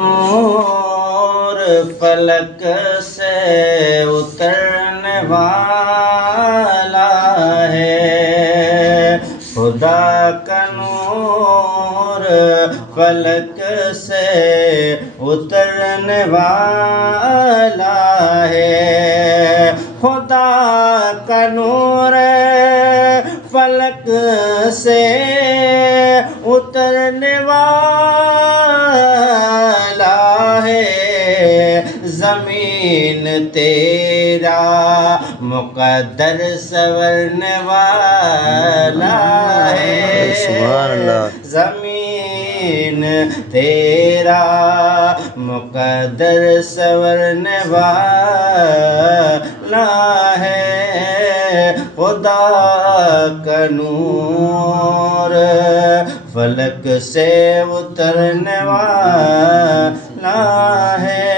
نور فلک سے اترنے والا ہے، خدا کا نور فلک سے اترنے والا ہے، خدا کا نور فلک سے اترنے والا ہے، زمین تیرا مقدر سنورنے والا ہے، سبحان اللہ۔ زمین تیرا مقدر سنورنے والا ہے، خدا کا نور فلک سے اترنے والا ہے۔